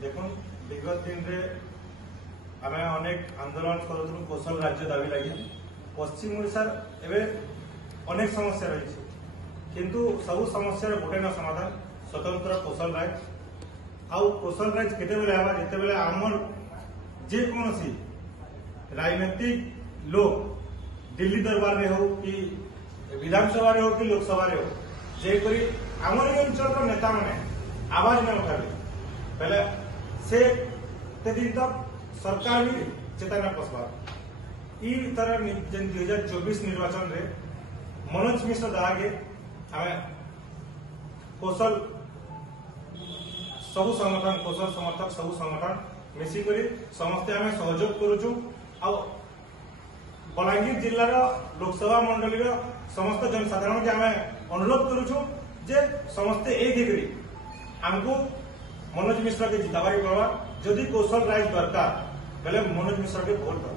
देखो विगत दिन रे आम अनेक आंदोलन करूँ कौशल राज्य दाबी लगे पश्चिम ओडिशा अनेक समस्या रही किंतु सबू समस्या गोटे न समाधान स्वतंत्र कौशल राज आउ कौशल राज केते आमर जेकोसी राजनीतिक लोग दिल्ली दरबार में हो कि विधानसभा हो कि लोकसभा हो जेपरी आमर अंचल नेता मैंने आवाज न उठावे पहले से दिन तक सरकार भी चेतना पसवा ई तरह 2024 निर्वाचन रे मनोज मिश्र दागे आम कौशल सबु संगठन कौशल समर्थक सबु संगठन मिसिक समस्ते आम सहयोग करुचु आ बलांगीर जिलार लोकसभा मंडली समस्त जनसाधारण के आम अनुरोध करुचु जे समस्ते एक आमको मनोज मिश्र के जिताबार पड़वा जदि कौशल राज दरकार बेले मनोज मिश्र के भोट दो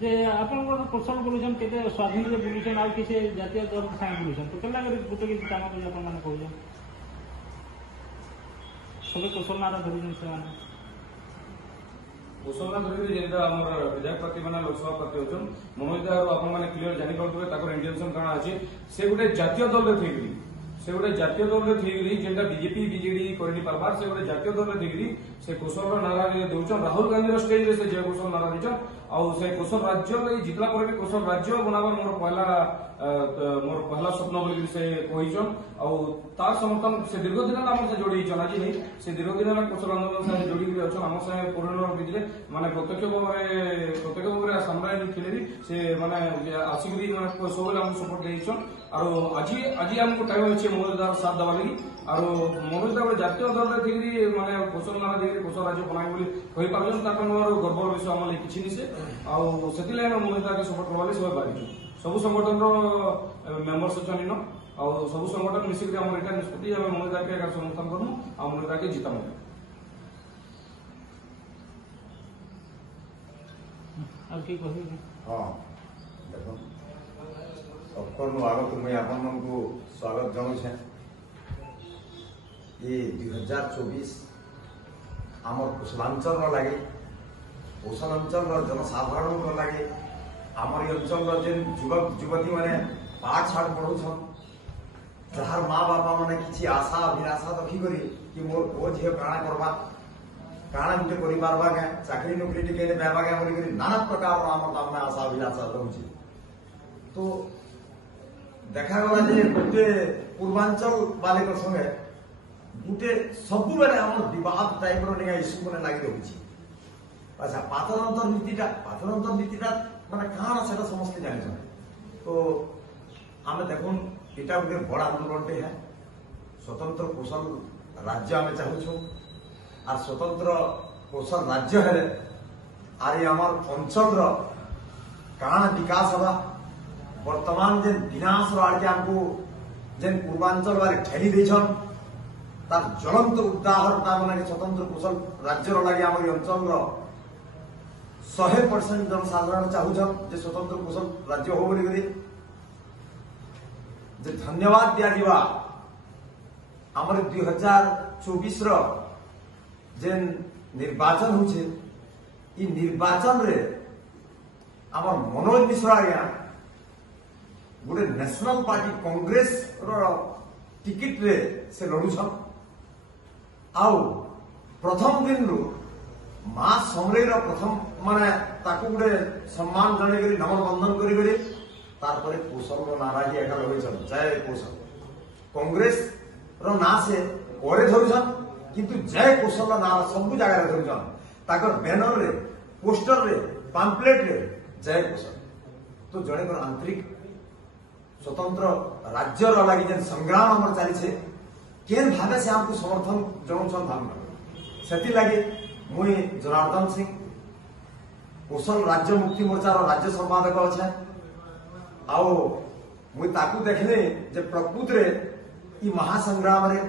जे आपन कौशल बोलुछन केते स्वाधीन रे बोलुछन आ किसे जातीय दल साइ बोलुछन तो केला करे गुटे के काम को आपन माने कहू सबे कौशल नारा धरिजन से माने कौशल ना धरि जेंता हमर विधायक प्रार्थी माने लोकसभा प्रार्थी होचन मनोज दार आपन माने क्लियर जानि पड़तबे ताकर इंटेंशन काना अछि से गुटे जातीय दल रे थेगरी से गोटे जातीय दल रे थेगरी जेंता बीजेपी बीजेडी करनी पारबार से गोटे जातीय दल रे थेगरी से कौशल नारा देउछन राहुल गांधी स्टेज रे से जय कौशल नारा दिछन आ से कौशल राज्य जितला पर भी कौशल राज्य बनावर मोर पहला स्वप्न बोली से कहिछन आ तार समर्थन से दीर्घ दिन हम से जोड़ी छन आज नहीं से दीर्घ दिन कौशल आंदोलन से जोड़ी के अछन हम से पूर्ण बिजले माने प्रत्यक्ष भाव सामने खेले से माने आसिकरी माने सब हम सपोर्ट देछन आज हमको टाइम अच्छे मनोजदार साथ दवा लगी और मनोजदार जातीय दल रे थेगरी माने कौशल नारा देगरी कौशल राज्य बनाई बोली कहि पारलन ताकन मोर गर्व विषय हम किछि नि से आ सेतिले हम मनोजदार के सपोर्ट करवाले सब पारि सब संगठन रो मेंबर्स अछन न आ सब संगठन मिसिक हम एटा निष्पत्ति हम मनोजदार के समर्थन करमु आ मनोजदार के जितामु और की कहि हां देखो सबको आगत मुझे आपण को स्वागत जनाऊे ये 2024 आम कौशलांचल लगे कौशलांचल जनसाधारण लगे आमर अंचल जेन युवक युवती मैंने पाठ साठ पढ़ुन जार माँ बापा मैंने किसी आशा अभिलाषा रखिक कि मोर पुओ झील काଣା करवा काଣା गुटे करवा क्या चाकरी नौकरी टे पाइबा क्या बोलिक नाना प्रकार आम तामने आशा अभिलाषा रोचे तो देखागला जे गोटे पूर्वांचल बालिक संगे गोटे सब बेले आम विवाद टाइप रो इश्यू मैंने लगी रही अच्छा पाथर नीतिटा माने काना से समस्त जानी तो आम देखुन इटा गोटे बड़ आंदोलन है स्वतंत्र कौशल राज्य आम चाहूँ और स्वतंत्र कौशल राज्य है आरे आमर अंचल काना विकास हवा वर्तमान जेन विनाश आड़के आमको जेन पूर्वांचल वाले ठेली देछन तार ज्वलंत उदाहरण मैंने स्वतंत्र कौशल राज्य लगे आम अंचल 100% जनसाधारण चाहूछन जे स्वतंत्र कौशल राज्य हो बोली जे धन्यवाद दिया आमर 2024 जेन निर्वाचन होचे ई निर्वाचन रे आमर मनोज मिश्र आज्ञा गोटे नेशनल पार्टी कांग्रेस टिकेट रे से लड़ुछन आउ प्रथम दिन रु माँ समलेर प्रथम माने ताकू गोटे सम्मान जन नमन बंधन करी तारपरे कौशल नारा ही एका लगे जय कौशल कांग्रेस रो ना से परे धरुछन किंतु जय कौशल ना सब जगह धरुछन ताकर बैनर रे पोस्टर रे पैम्पलेट रे जय कौशल तो जड़े आंतरिक स्वतंत्र राज्य लगी जेन संग्राम आम चली केन भावे से हमको समर्थन जनाऊन भावना से लगे मुई जनार्दन सिंह कौशल राज्य मुक्ति मोर्चा राज्य संपादक अच्छे आओ मुई ताकू देखले जे प्रकृत रे ई महासंग्राम रे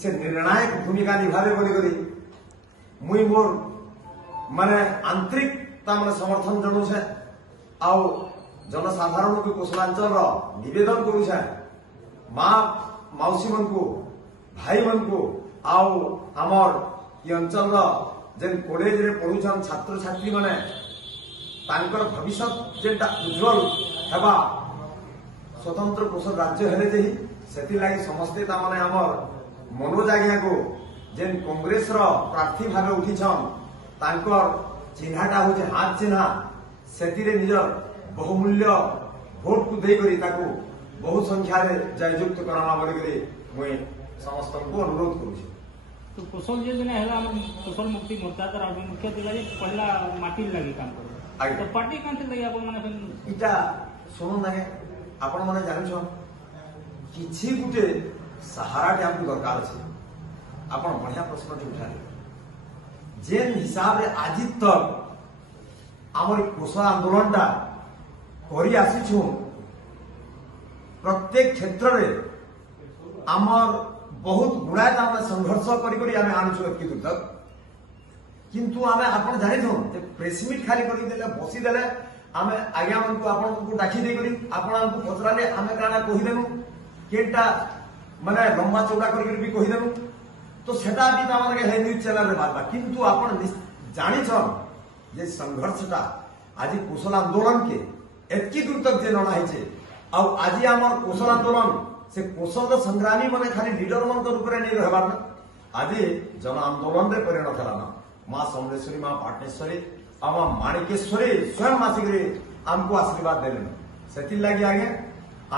से निर्णायक भूमिका निभावे बोली मुई मोर माने आंतरिकता माने समर्थन जनाऊे आओ जनसाधारण को कौशलांचल निवेदन करुछे माँ मौसी मन को भाई मन को आउ आमर ये अंचल जेन कॉलेज रे पढ़ुछन छात्र छात्री माने तांकर भविष्य जेनटा उज्जवल हेबा स्वतंत्र कोशल राज्य हेले जेही सेति लागि समस्ते ता माने हमर मनोज आज्ञा को जेन कांग्रेस रो प्रार्थी भाबे उठिछन तांकर चिन्हाटा होचे हाथ चिन्हा सेति रे निज बहुमूल्य भोट को दे करी ताको बहु संख्या रे जययुक्त करामा बोली करी मुई समस्त को अनुरोध करूछी। तो कुशल जे दिन है कुशल मुक्ति मोर्चा तर मुख्य दिला जे पहला माटी लगी काम कर तो पार्टी कांते लगी आपण माने इटा सुन नागे आपण माने जानिछो किछि गुटे सहारा के हमको दरकार अछि। आपण बढ़िया प्रश्न उठाले जेन हिसाब रे आज तक हमर कोशल आंदोलन टा करी आसीछु प्रत्येक क्षेत्र रे आमर बहुत गुड़ाए तामे संघर्ष करी आमे आनुछु एति दूर तक किंतु आमे आपण जानि थो जे प्रेस मीट खाली करी देले बसी देले आमे आज्ञा मन को आपण को डाकी दे करी आपण हमको पचराले आमे काना कहि देनु केटा माने लंबा चौड़ा करी भी कहि देनु तो सेटा भी तामान के है न्यूज चैनल रे बात किंतु आपण जानि छ जे संघर्षटा आज कुशल आंदोलन के एतकी दूर तक जे नणा हिचे आ आज आमर कुशल आंदोलन से कुशल संग्रामी माने खाली लीडर मन रूप में नहीं रहबार ना आज जन आंदोलन रे परिणत हला ना मां समलेश्वरी मां पाटनेश्वरी आ मां माणिकेश्वरी स्वयं मासिक रे हमको आशीर्वाद देले सेति लागि आगे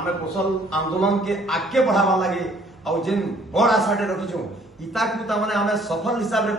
आमे कुशल आंदोलन के आगे बढ़ावा लागि आ जेन बड़ आशाटे रखिछु इता को ता माने आमे सफल हिसाब रे